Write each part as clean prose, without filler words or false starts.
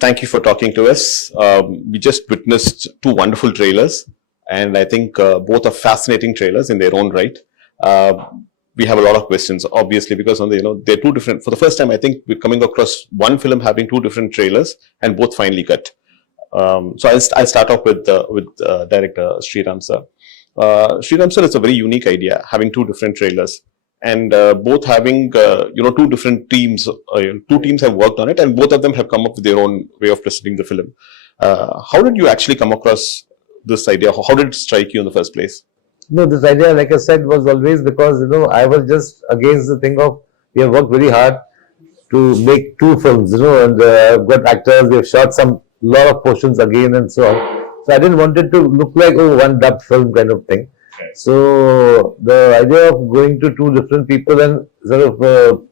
Thank you for talking to us. We just witnessed two wonderful trailers, and I think both are fascinating trailers in their own right. We have a lot of questions, obviously, because they're two different. For the first time, I think we're coming across one film having two different trailers and both finely cut. So I'll start off with director Sriram sir. Sriram sir, it's a very unique idea having two different trailers and both having two different teams. Two teams have worked on it, and both of them have come up with their own way of presenting the film. How did you actually come across this idea? How did it strike you in the first place? No, this idea, like I said, was always because I was just against the thing of we have worked very hard to make two films, and I've got actors, we have shot some lot of portions again and so on. So I didn't want it to look like one dubbed film kind of thing. So the idea of going to two different people and sort of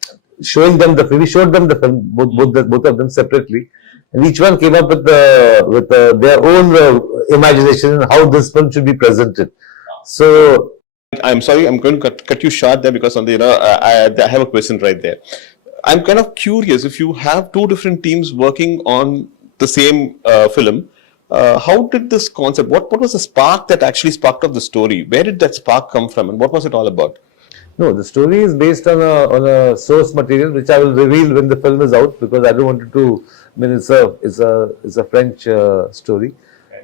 showing them the film, we showed them the film, both of them separately, and each one came up with their own imagination on how this film should be presented. So I'm sorry, I'm going to cut you short there because I have a question right there. I'm kind of curious, if you have two different teams working on the same film, how did this concept, what was the spark that actually sparked off the story? Where did that spark come from, and what was it all about? No, the story is based on a source material which I will reveal when the film is out, because I don't want it to. I mean, it's a French story,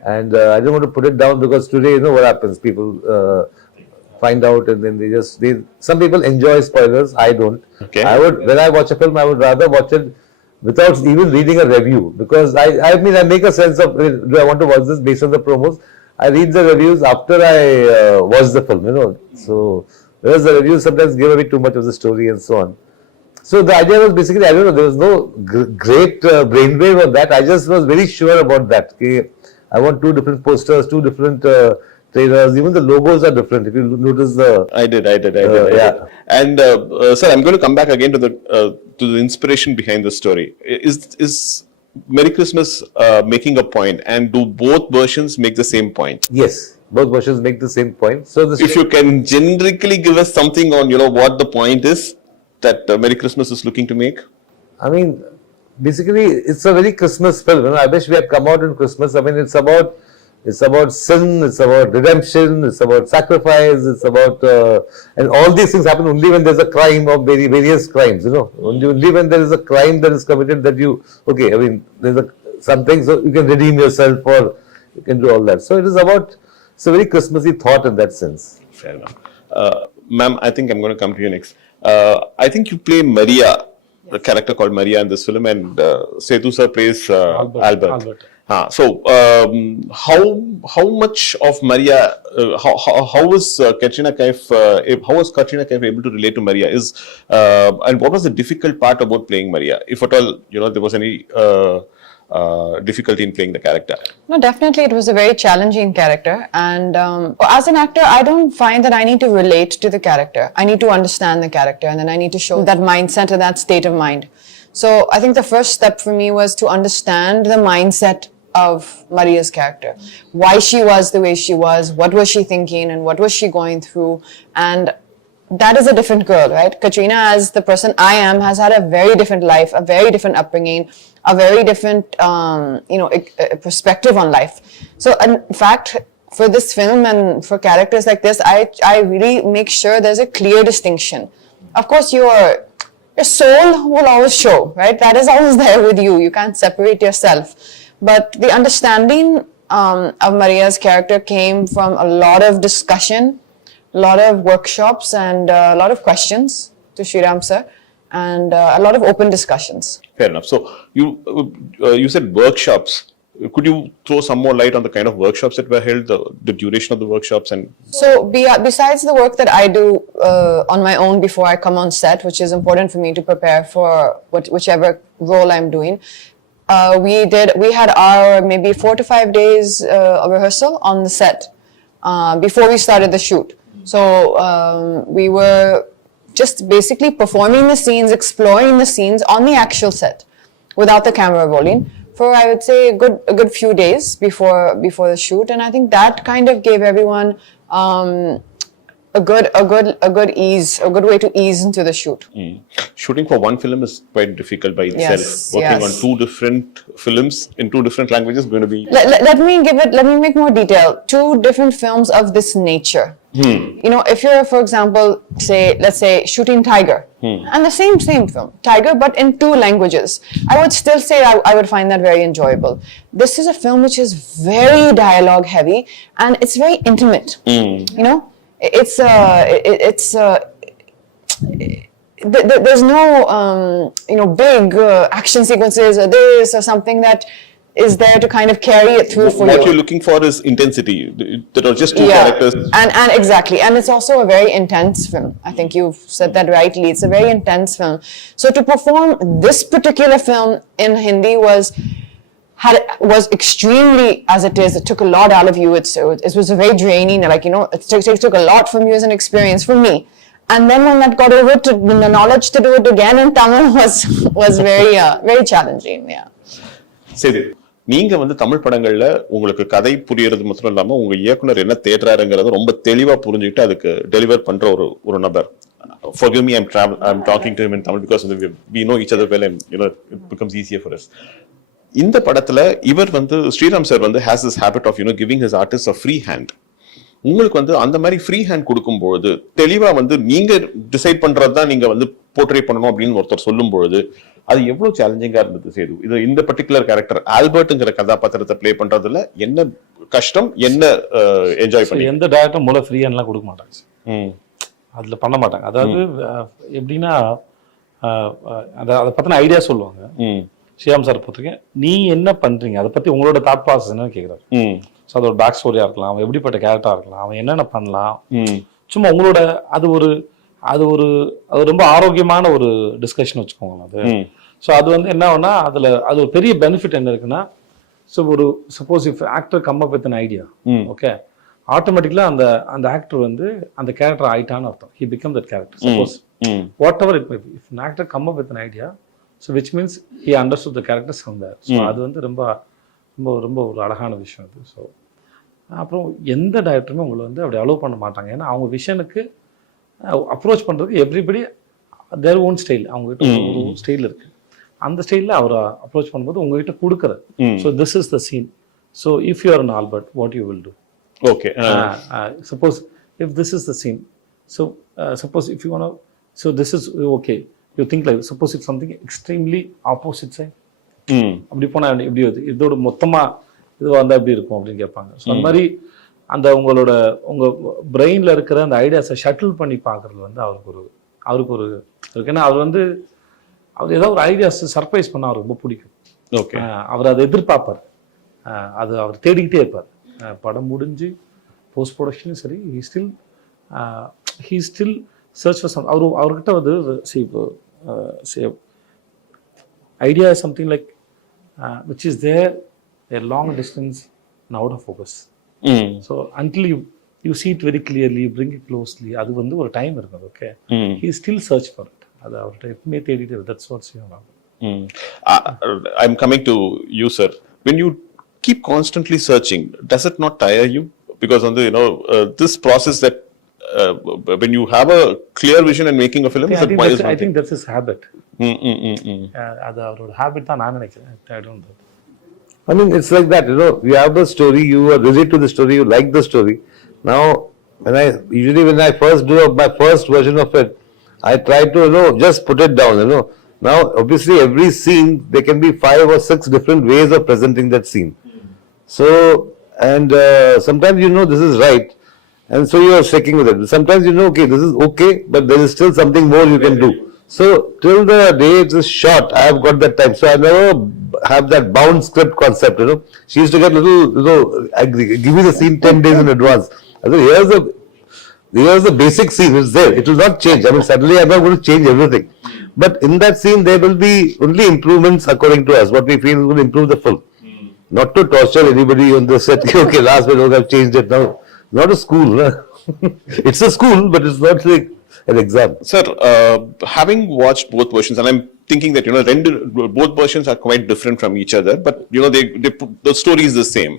and I don't want to put it down because today, what happens? People find out and then some people enjoy spoilers. I don't. Okay. When I watch a film, I would rather watch it without even reading a review, because I make a sense of, do I want to watch this based on the promos? I read the reviews after I watch the film, So, whereas the reviews sometimes give away too much of the story and so on. So the idea was basically, I don't know, there was no great brainwave of that. I just was very sure about that. Okay? I want two different posters, two different trailers. Even the logos are different. If you notice I did. Yeah. And sir, I'm going to come back again to the inspiration behind the story. Is Merry Christmas making a point, and do both versions make the same point? Yes, both versions make the same point. So if you can generically give us something on what the point is that Merry Christmas is looking to make. I mean, basically, it's a very Christmas film. I wish we had come out in Christmas. I mean, it's about sin, it's about redemption, it's about sacrifice, it's about and all these things happen only when there's a crime of various crimes. Only when there is a crime that is committed that there's something, so you can redeem yourself, or you can do all that. So it's a very Christmassy thought in that sense. Fair enough. Ma'am, I think I'm going to come to you next. I think you play Maria, a character called Maria in this film, and Sethu sir plays Albert. So, how much of Maria? How was Katrina Kaif? How was Katrina Kaif able to relate to Maria? And what was the difficult part about playing Maria? If at all, there was any difficulty in playing the character? No, definitely it was a very challenging character, and as an actor, I don't find that I need to relate to the character. I need to understand the character, and then I need to show that mindset or that state of mind. So I think the first step for me was to understand the mindset of Maria's character, why she was the way she was, what was she thinking, and what was she going through. And that is a different girl, right? Katrina, as the person I am, has had a very different life, a very different upbringing, a very different, perspective on life. So, in fact, for this film and for characters like this, I really make sure there's a clear distinction. Of course, your soul will always show, right? That is always there with you. You can't separate yourself. But the understanding of Maria's character came from a lot of discussion, a lot of workshops, and a lot of questions to Sriram sir, and a lot of open discussions. Fair enough. So you said workshops. Could you throw some more light on the kind of workshops that were held, the duration of the workshops? And so besides the work that I do on my own before I come on set, which is important for me to prepare for whichever role I'm doing, we had our maybe 4 to 5 days of rehearsal on the set before we started the shoot. So we were just basically performing the scenes, exploring the scenes on the actual set without the camera rolling for, I would say, a good few days before the shoot. And I think that kind of gave everyone a good way to ease into the shoot. Shooting for one film is quite difficult by itself. Yes, Working yes. on two different films in two different languages is going to be. Let me make more detail. Two different films of this nature. You know, if you're, for example, let's say shooting Tiger, and the same film, Tiger, but in two languages, I would still say I would find that very enjoyable. This is a film which is very dialogue heavy, and it's very intimate. You know, there's no big action sequences or this or something that is there to kind of carry it through for What you. you're looking for is intensity. There are just two characters. And exactly, and it's also a very intense film. I think you've said that rightly. It's a very intense film. So to perform this particular film in Hindi was extremely, as it is, it took a lot out of you. It was a very draining, like, you know, it took a lot from you as an experience, from me. And then when that got over to the knowledge to do it again in Tamil was very challenging. Yeah. சரி, நீங்க வந்து தமிழ் படங்கள்ல உங்களுக்கு கதை புரியறது மட்டும் இல்லாம உங்க இயக்குனர் என்ன தேடுறாருங்கிறத ரொம்ப தெளிவா புரிஞ்சுக்கிட்டு அதுக்கு டெலிவர் பண்ற ஒரு நபர். Forgive me, I'm talking to him in Tamil because we know each other well and you know it becomes easier for us. இந்த படத்துல இவர் வந்து ஸ்ரீராம் சார் வந்து has this habit of giving his artists a free hand. உங்களுக்கு வந்து அந்த மாதிரி free hand கொடுக்கும்பொழுது தெளிவா வந்து நீங்க டிசைட் பண்றதுதான் நீங்க வந்து போர்ட்ரே பண்ணணும் அப்படின்னு ஒருத்தர் சொல்லும் பொழுது அது எவ்வளவு சேலஞ்சிங்கா இருந்தது சேது? இது இந்த பர்டிகுலர் கேரக்டர் ஆல்பர்ட்ங்கிற கதாபாத்திரத்தை பிளே பண்றதுல என்ன கஷ்டம், என்ன என்ஜாய் பண்ணி? எந்த டைரக்டரும் மூல ஃப்ரீ ஹேண்ட்லாம் கொடுக்க மாட்டாங்க, அதுல பண்ண மாட்டாங்க. அதாவது எப்படின்னா அதை பத்தின ஐடியா சொல்லுவாங்க. ஸ்ரீராம் சார் பொறுத்தவரைக்கும் நீ என்ன பண்றீங்க, அதை பத்தி உங்களோட தாட் ப்ராசஸ் என்னன்னு கேட்கிறாரு. ஸோ அது ஒரு பேக் ஸ்டோரியா இருக்கலாம், அவன் எப்படிப்பட்ட கேரக்டரா இருக்கலாம், அவன் என்னென்ன பண்ணலாம், சும்மா உங்களோட அது ரொம்ப ஆரோக்கியமான ஒரு டிஸ்கஷன் வச்சுக்கோங்களேன் அது. ஸோ அது வந்து என்ன ஆகுனா அது ஒரு பெரிய பெனிஃபிட் என்ன இருக்குன்னா, ஸோ ஒரு suppose if actor come up with an idea, okay, ஆட்டோமேட்டிக்கலா அந்த ஆக்டர் வந்து அந்த கேரக்டர் ஆயிட்டான்னு அர்த்தம். He become that character. Suppose whatever it may be, if an actor come up with an idea, so which means he understood the characters from there. So அது வந்து ரொம்ப ரொம்ப ரொம்ப ஒரு அழகான விஷயம் அது. ஸோ அப்புறம் எந்த டைரக்டருமே உங்களை வந்து அப்படி அலோவ் பண்ண மாட்டாங்க. ஏன்னா அவங்க விஷனுக்கு அப்ரோச் பண்ணுறதுக்கு எவ்ரிபடி தேர் ஓன் ஸ்டைல், அவங்ககிட்ட ஒரு ஸ்டைல் இருக்கு. அந்த ஸ்டைலில் அவரை அப்ரோச் பண்ணும்போது உங்ககிட்ட கொடுக்குறது. So this is the scene. So if you are an Albert, what you will do? Okay, suppose if this is the scene, so suppose if you want, so this is okay, you think like suppose it something extremely opposite side, அப்படி போனா எப்படி வருது, இதோட மொத்தமா இது வந்தா எப்படி இருக்கும் அப்படின்னு கேட்பாங்க. ஸோ அந்த மாதிரி அந்த உங்க பிரெயின்ல இருக்கிற அந்த ஐடியாஸை ஷட்டில் பண்ணி பார்க்கறது வந்து அவருக்கு ஒரு இருக்கு. ஏன்னா அவர் ஏதாவது ஒரு ஐடியாஸ் சர்ப்ரைஸ் பண்ண அவருக்கு ரொம்ப பிடிக்கும். ஓகே, அவர் அதை எதிர்பார்ப்பார், அது அவர் தேடிக்கிட்டே இருப்பார். படம் முடிஞ்சு போஸ்ட் ப்ரொடக்ஷனும் சரி, he still search for some. அவர்கிட்ட வந்து idea is something like which is there a long distance and out of focus. So until you see it very clearly, you bring it closely, அது வந்து ஒரு time இருக்குது. Okay, he still search for it. அது அவர்கிட்ட எப்பவுமே தேடிட்டு, that's what's I'm coming to you, sir. When you keep constantly searching, does it not tire you? Because this process that when you have a clear vision and making a film, I think that's his habit. அது அவரோட habit தான் நான் நினைக்கிறேன். I don't know. I mean, it's like that, you have the story, you are related to the story, you like the story. Now, when I first do my first version of it, I try to, just put it down, Now, obviously, every scene, there can be 5 or 6 different ways of presenting that scene. So, and sometimes this is right, and so you are sticking with it. Sometimes okay, this is okay, but there is still something more you can do. So till the day it is shot, I have got that time. So I never have that bound script concept. She used to get give me the scene 10 days in advance. I said, here's the basic scene. It's there. It will not change. I mean, suddenly I'm not going to change everything. But in that scene, there will be only improvements according to us. What we feel will improve the film. Not to torture anybody on the set. Okay, last minute I've changed it now. Not a school. It's a school, but it's not like an exam. Sir, having watched both versions, and I'm thinking that both versions are quite different from each other, but the story is the same.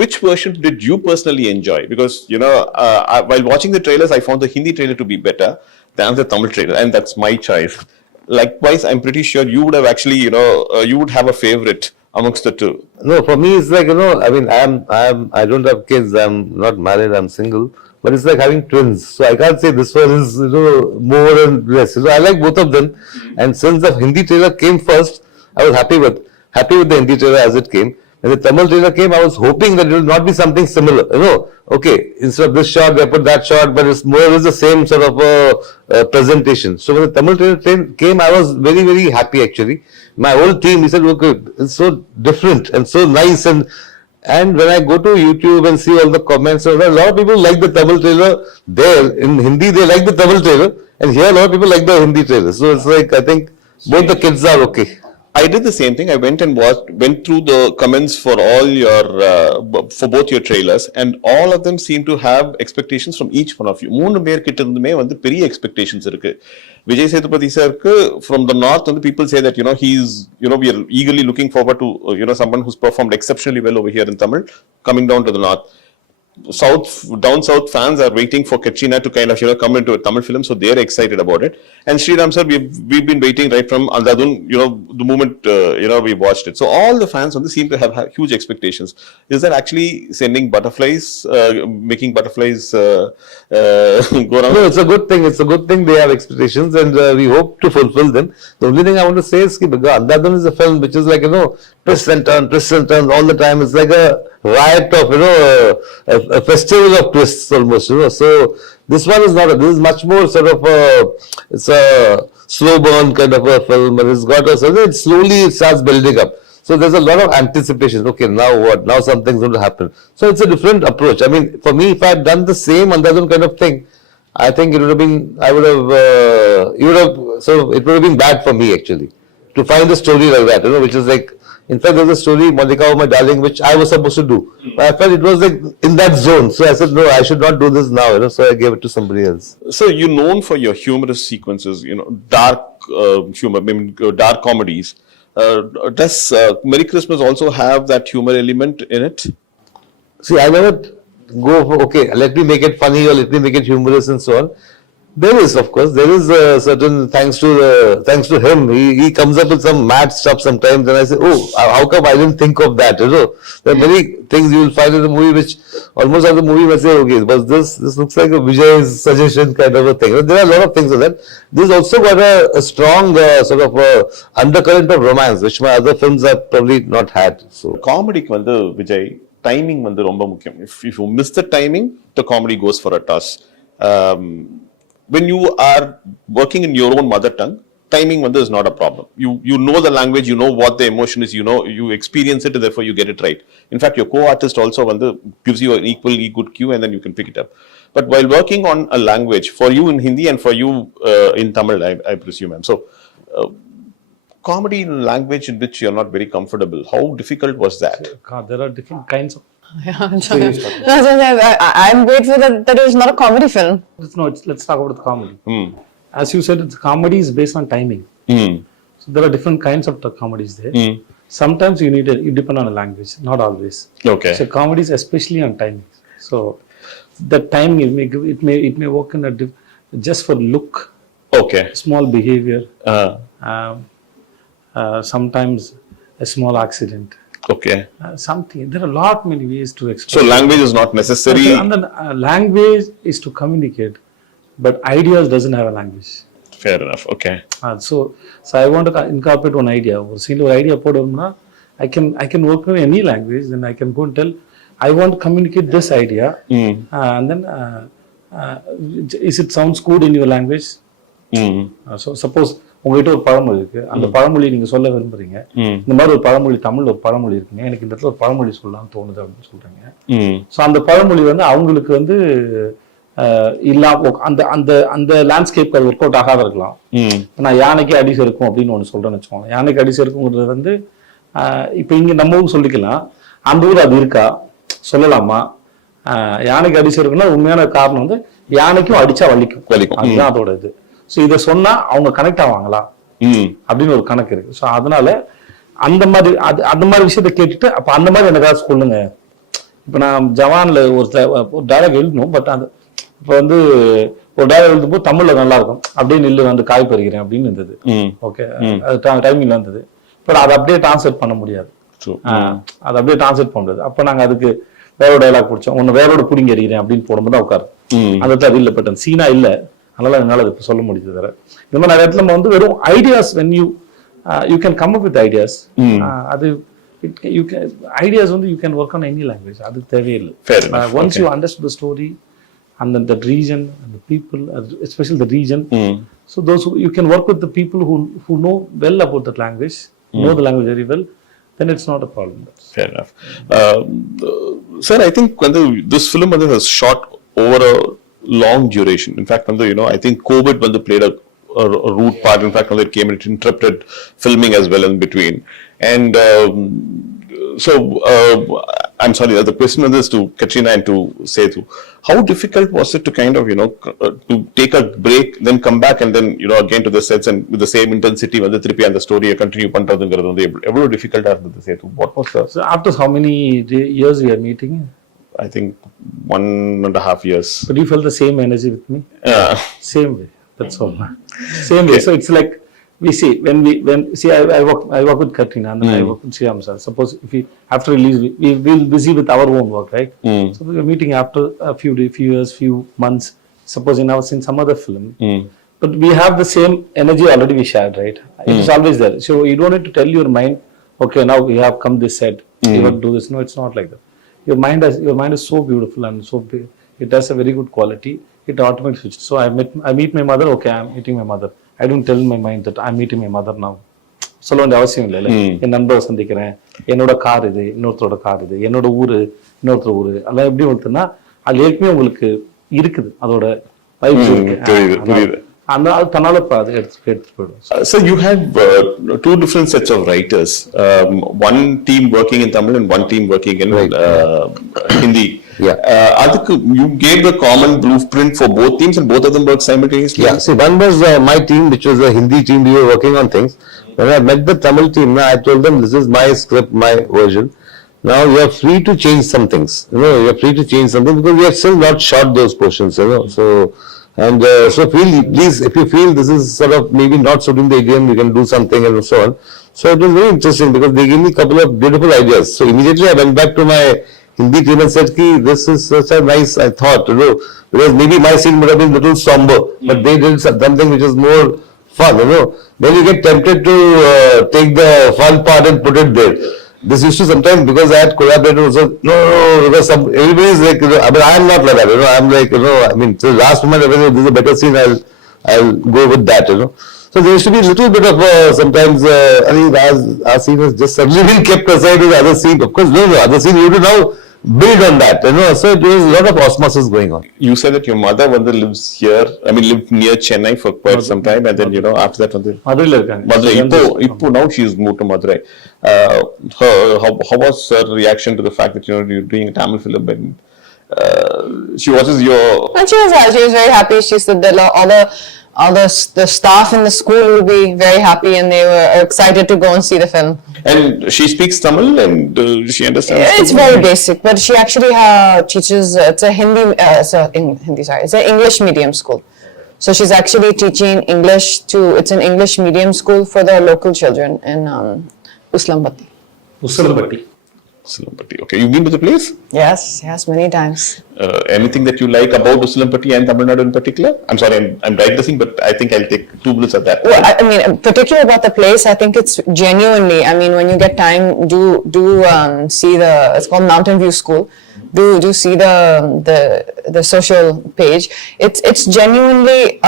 Which version did you personally enjoy? Because while watching the trailers, I found the Hindi trailer to be better than the Tamil trailer, and that's my choice. Likewise, I'm pretty sure you would have actually, you would have a favorite amongst the two. No, for me, it's like, I mean, I don't have kids, I'm not married, I'm single, but it's like having twins. So I can't say this one is, more and less. So I like both of them. And since the Hindi trailer came first, I was happy with the Hindi trailer as it came. When the Tamil trailer came, I was hoping that it will not be something similar. Okay, instead of this shot, they put that shot, but it's more or less the same sort of presentation. So when the Tamil trailer came, I was very, very happy actually. My whole team, he said, okay, it's so different and so nice. And when I go to YouTube and see all the comments, a lot of people like the Tamil trailer there. In Hindi, they like the Tamil trailer. And here, a lot of people like the Hindi trailer. So it's like, I think both the kids are okay. I did the same thing. I went and went through the comments for all for both your trailers, and all of them seem to have expectations from each one of you. மூணு பேர் கிட்ட இருந்துமே வந்து பெரிய expectations இருக்கு. Vijay Sethupathi sirku from the north, and the people say that he's we are eagerly looking forward to someone who's performed exceptionally well over here in Tamil coming down to the north. Down south fans are waiting for Katrina to kind of come into a Tamil film, so they're excited about it. And Sriram sir, we've been waiting right from Andhadhun, the moment we watched it. So all the fans seem to have huge expectations. Is that actually sending butterflies, making butterflies go around? No, it's a good thing. It's a good thing they have expectations, and we hope to fulfill them. The only thing I want to say is that Andhadhun is a film which is like twists and turns all the time. It's like a riot of a festival of twists almost. So this one is not. This is much more sort of it's a slow burn kind of a film, and it's got it slowly starts building up. So there's a lot of anticipation. Okay, now what? Now something's going to happen. So it's a different approach. I mean, for me, if I had done the same Andhadhun kind of thing, I think it would have been. It would have been bad for me actually to find a story like that. Which is like. In fact, there's a story, Monica, oh my darling, which I was supposed to do. But I felt it was like in that zone. So I said, no, I should not do this now. So I gave it to somebody else. So you're known for your humorous sequences, dark humor, dark comedies. Does Merry Christmas also have that humor element in it? See, I never go for, okay, let me make it funny or let me make it humorous and so on. There is, of course, there is certain, thanks to him, he comes up with some mad stuff sometimes, and I say, oh, how come I didn't think of that, There are many things you will find in the movie which almost of the movie will say, okay, but this looks like a Vijay's suggestion kind of a thing. There are a lot of things of that. This also got a strong sort of undercurrent of romance, which my other films have probably not had. So Comedy Vijay, timing ரொம்ப முக்கியம். If you miss the timing, the comedy goes for a toss. When you are working in your own mother tongue, timing is not a problem. You know the language, you know what the emotion is, you experience it, and therefore you get it right. In fact, your co-artist also gives you an equally good cue, and then you can pick it up. But while working on a language, for you in Hindi and for you in Tamil, I presume, so comedy in a language in which you're not very comfortable, how difficult was that? There are different kinds of. I'm grateful that it is not a comedy film. Let's talk about the comedy. As you said, the comedy is based on timing. So there are different kinds of comedies there. Sometimes you depend on a language, not always. Okay. So comedies especially on timing. So the timing it may work in just for look. Okay. Small behavior. Sometimes a small accident. Okay. Something. There are many ways to express. So language is not necessary. And then language is to communicate, but ideas doesn't have a language. Fair enough. Okay. So I want to incorporate one idea. Or single idea podumna, I can work with any language. Then I can go and tell, I want to communicate this idea, and then is it sounds good in your language? So suppose உங்ககிட்ட ஒரு பழமொழி இருக்கு, அந்த பழமொழி நீங்க சொல்ல விரும்புறீங்க, இந்த மாதிரி ஒரு பழமொழி தமிழ்ல ஒரு பழமொழி இருக்குங்க, எனக்கு இந்த இடத்துல ஒரு பழமொழி சொல்லலாம்னு தோணுது அப்படின்னு சொல்றீங்க. ஸோ அந்த பழமொழி அவங்களுக்கு அந்த லேண்ட்ஸ்கேப் அது ஒர்க் அவுட் ஆகாத இருக்கலாம். நான் யானைக்கு அடி செருக்கும் அப்படின்னு ஒன்று சொல்றேன்னு வச்சுக்கோங்க. யானைக்கு அடி செருக்குங்கிறது இப்ப இங்க நம்ம ஊர் சொல்லிக்கலாம், அந்த ஊர் அது இருக்கா சொல்லலாமா? யானைக்கு அடி செருக்குன்னா உண்மையான காரணம் யானைக்கும் அடிச்சா வலிக்கும், அதுதான் அதோட இது. ஸோ இதை சொன்னா அவங்க கனெக்ட் ஆவாங்களா அப்படின்னு ஒரு கணக்கு இருக்கு. ஸோ அதனால அந்த மாதிரி விஷயத்த கேட்டுட்டு அப்ப அந்த மாதிரி எனக்காக சொல்லுங்க இப்போ நான் ஜவான்ல ஒரு டயலாக் எழுதணும், பட் அது இப்போ வந்து ஒரு டயலாக் எழுதும்போது தமிழ்ல நல்லா இருக்கும், அப்படியே நில்லு வந்து காய் பறிக்கிறேன் அப்படின்னு இருந்தது. ஓகே, அது டைமிங்ல இருந்தது. பட் அதை அப்படியே டிரான்ஸ்லேட் பண்ண முடியாது. அதை அப்படியே டிரான்ஸ்லேட் பண்ண முடியாது. அப்போ நாங்கள் அதுக்கு வேறோட டைலாக் பிடிச்சோம். ஒன்று வேறோட பிடிங்க எறிகிறேன் அப்படின்னு போடும்போது தான் உட்காரு. அதை தான் இல்லை, பட் அந்த சீனா இல்லை, அதனால என்னால் அது சொல்ல முடியுது. வேற இந்த மாதிரி நிறைய இடத்துல நம்ம வந்து வெறும் ideas, when you can come up with ideas. அது ideas வந்து you can work on any language. அது தேவையில்லை. Once you understand the story and then the region and the people, especially the region, so those you can work with the people who know well about that language, know the language very well, then it's not a problem. Fair enough. Sir, I think when this film was shot over a long duration. In fact, I think COVID played a root part. In fact, it came and it interrupted filming as well in between. And so, I'm sorry, the question is to Katrina and to Sethu. How difficult was it to kind of, to take a break, then come back and then, again to the sets and with the same intensity, when the Tripi and the story continue, how difficult are the Sethu? What was the... So after how many years we are meeting? I think 1.5 years. But you felt the same energy with me? Same way. That's all. Same way. So it's like, we see, I work with Katrina and then I work with Shyam sir. Suppose if we, after release, we will busy with our own work, right? So we are meeting after a few years, few months, suppose in some other film. But we have the same energy already we shared, right? It is always there. So you don't need to tell your mind, okay, now we have come this set, we want to do this. No, it's not like that. Your mind is so beautiful and so big. It has a very good quality. It automatically switches. So I meet my mother. Okay, I'm meeting my mother. I don't tell my mind that I'm meeting my mother now. சொல்ல வேண்டிய அவசியம் இல்லை. என் நண்பரை சந்திக்கிறேன், என்னோட car இது, இன்னொருத்தரோட car இது, என்னோட ஊரு, இன்னொருத்தர் ஊரு, அதெல்லாம் எப்படி வந்துன்னா அது ஏற்கனவே உங்களுக்கு இருக்குது, அதோட வைப்ஸ் இருக்கு. அந்த தன்னால அது எடுத்து போயிடும். So you had two different sets of writers, one team working in Tamil and one team working in Hindi. You gave the common blueprint for both teams and both of them worked simultaneously? Yeah, see, one was my team, which was a Hindi team. We were working on things. When I met the Tamil team, I told them, this is my script, my version. Now you are free to change some things. You are free to change something because we have still not shot those portions. So please, if you feel this is sort of maybe not suiting the idiom, you can do something and so on. So it was very interesting because they gave me a couple of beautiful ideas. So immediately I went back to my Hindi team and said, this is such a nice, I thought, because maybe my scene would have been a little somber, but they did something which is more fun, Then you get tempted to take the fun part and put it there. This used to sometimes, because I had collaborated also, because everybody is like, but I am not like that, I'm like, I mean, till last moment, if this is a better scene, I'll go with that, So there used to be a little bit of, sometimes, I think our scene has just suddenly been kept aside with the other scene. Of course, no, other scene, you do now build on that, so there is a lot of osmosis going on. You said that your mother lives here, lived near Chennai for quite some time, and then, after that, Madurai, now she's moved to Madurai. How was her reaction to the fact that, you're doing a Tamil film and she watches your... And she was very happy. She said that all the staff in the school will be very happy and they were excited to go and see the film. And she speaks Tamil and she understands It's Tamil? very basic, but she actually teaches, it's an English medium school. So she's actually teaching English it's an English medium school for the local children in Uslampatti. Uslampatti. Okay, you've been to the place? Yes, many times. Anything that you like about Uslampatti and Tamil Nadu in particular? I'm sorry, I'm digressing, but I think I'll take 2 minutes at that. Well, I mean, particularly about the place, I think it's genuinely, when you get time, do see it's called Mountain View School. Do see the social page. It's genuinely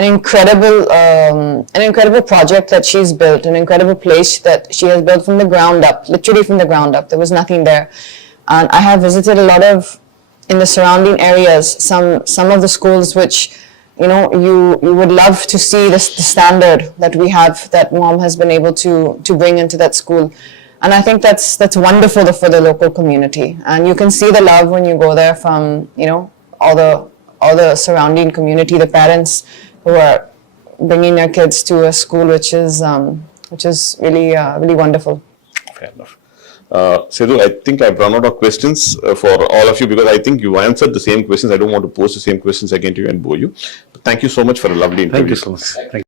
an incredible project that she's built, an incredible place that she has built from the ground up, literally from the ground up. There was nothing there. And I have visited a lot of, in the surrounding areas, some of the schools which, you would love to see the standard that we have, that Mom has been able to bring into that school. And I think that's wonderful for the local community. And you can see the love when you go there from, all the surrounding community, the parents who are bringing their kids to a school which is really really wonderful. Fair enough. Sidhu, I think I've run out of questions for all of you because I think you answered the same questions. I don't want to pose the same questions again to you and bore you. But thank you so much for a lovely interview. Thank you so much. Thank you.